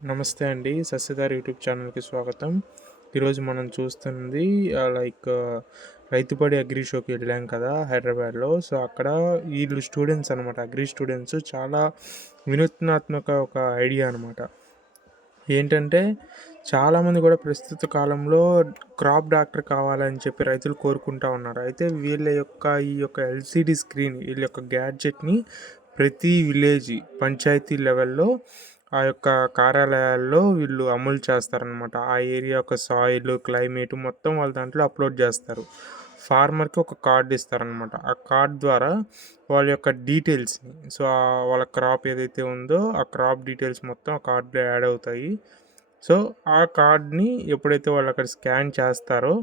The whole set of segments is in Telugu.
నమస్తే అండి. సస్యధార యూట్యూబ్ ఛానల్‌కి స్వాగతం. ఈరోజు మనం చూస్తుంది రైతుబడి అగ్రి షోకి వెళ్ళాం కదా హైదరాబాద్‌లో. సో, అక్కడ వీళ్ళు స్టూడెంట్స్ అనమాట. అగ్రి స్టూడెంట్స్ చాలా వినూత్నాత్మక ఒక ఐడియా అనమాట. ఏంటంటే చాలామంది కూడా ప్రస్తుత కాలంలో క్రాప్ డాక్టర్ కావాలని చెప్పి రైతులు కోరుకుంటా ఉన్నారు. అయితే ఈ యొక్క ఎల్‌సీడీ స్క్రీన్ వీళ్ళ యొక్క గ్యాడ్జెట్‌ని ప్రతి విలేజ్, పంచాయతీ లెవెల్‌లో ఆ యొక్క కార్యాలయాల్లో వీళ్ళు అమలు చేస్తారనమాట. ఆ ఏరియా యొక్క సాయిల్, క్లైమేట్ మొత్తం వాళ్ళు దాంట్లో అప్‌లోడ్ చేస్తారు. ఫార్మర్‌కి ఒక కార్డ్ ఇస్తారనమాట. ఆ కార్డ్ ద్వారా వాళ్ళ యొక్క డీటెయిల్స్‌ని వాళ్ళ క్రాప్ ఏదైతే ఉందో ఆ క్రాప్ డీటెయిల్స్ మొత్తం ఆ కార్డ్‌లో యాడ్ అవుతాయి. సో, ఆ కార్డ్‌ని ఎప్పుడైతే వాళ్ళు అక్కడ స్కాన్ చేస్తారో,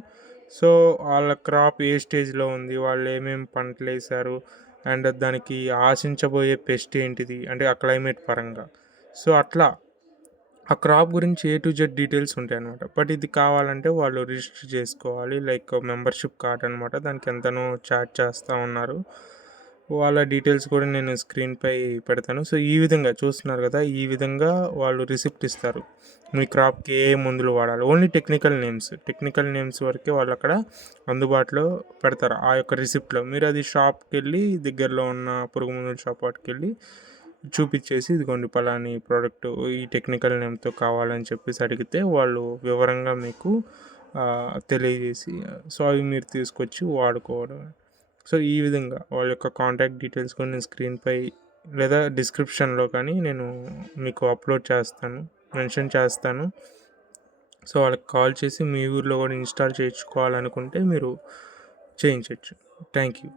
సో, వాళ్ళ క్రాప్ ఏ స్టేజ్‌లో ఉంది, వాళ్ళు ఏమేమి పంటలేశారు, అండ్ దానికి ఆశించబోయే పెస్ట్ ఏంటిది, అంటే ఆ క్లైమేట్ పరంగా. సో, అట్లా ఆ క్రాప్ గురించి ఏ టు జెడ్ డీటెయిల్స్ ఉంటాయన్నమాట. బట్ ఇది కావాలంటే వాళ్ళు రిజిస్టర్ చేసుకోవాలి. లైక్ మెంబర్‌షిప్ కార్డ్ అనమాట. దానికి ఎంతనో చార్జ్ చేస్తా ఉన్నారు. వాళ్ళ డీటెయిల్స్ కూడా నేను స్క్రీన్‌పై పెడతాను. సో, ఈ విధంగా చూస్తున్నారు కదా! ఈ విధంగా వాళ్ళు రిసిప్ట్ ఇస్తారు. మీ క్రాప్‌కి ఏ మందులు వాడాలి. ఓన్లీ టెక్నికల్ నేమ్స్ వరకే వాళ్ళక్కడ అందుబాటులో పెడతారు. ఆ యొక్క రిసిప్ట్‌లో. మీరు అది షాప్‌కెళ్ళి దగ్గరలో ఉన్న పురుగు మందుల షాప్ వాటికెళ్ళి చూపిచ్చేసి ఇదిగోండి పలాని ప్రోడక్ట్ ఈ టెక్నికల్ నేమ్‌తో కావాలని చెప్పేసి అడిగితే వాళ్ళు వివరంగా మీకు తెలియజేసి సో, అవి మీరు తీసుకొచ్చి వాడుకోవడం. సో, ఈ విధంగా వాళ్ళ యొక్క కాంటాక్ట్ డీటెయిల్స్ కూడా నేను స్క్రీన్‌పై లేదా డిస్క్రిప్షన్‌లో కానీ నేను మీకు అప్‌లోడ్ చేస్తాను. మెన్షన్ చేస్తాను. సో, వాళ్ళకి కాల్ చేసి మీ ఊర్లో కూడా ఇన్‌స్టాల్ చేయించుకోవాలనుకుంటే మీరు చేయించొచ్చు. Thank you.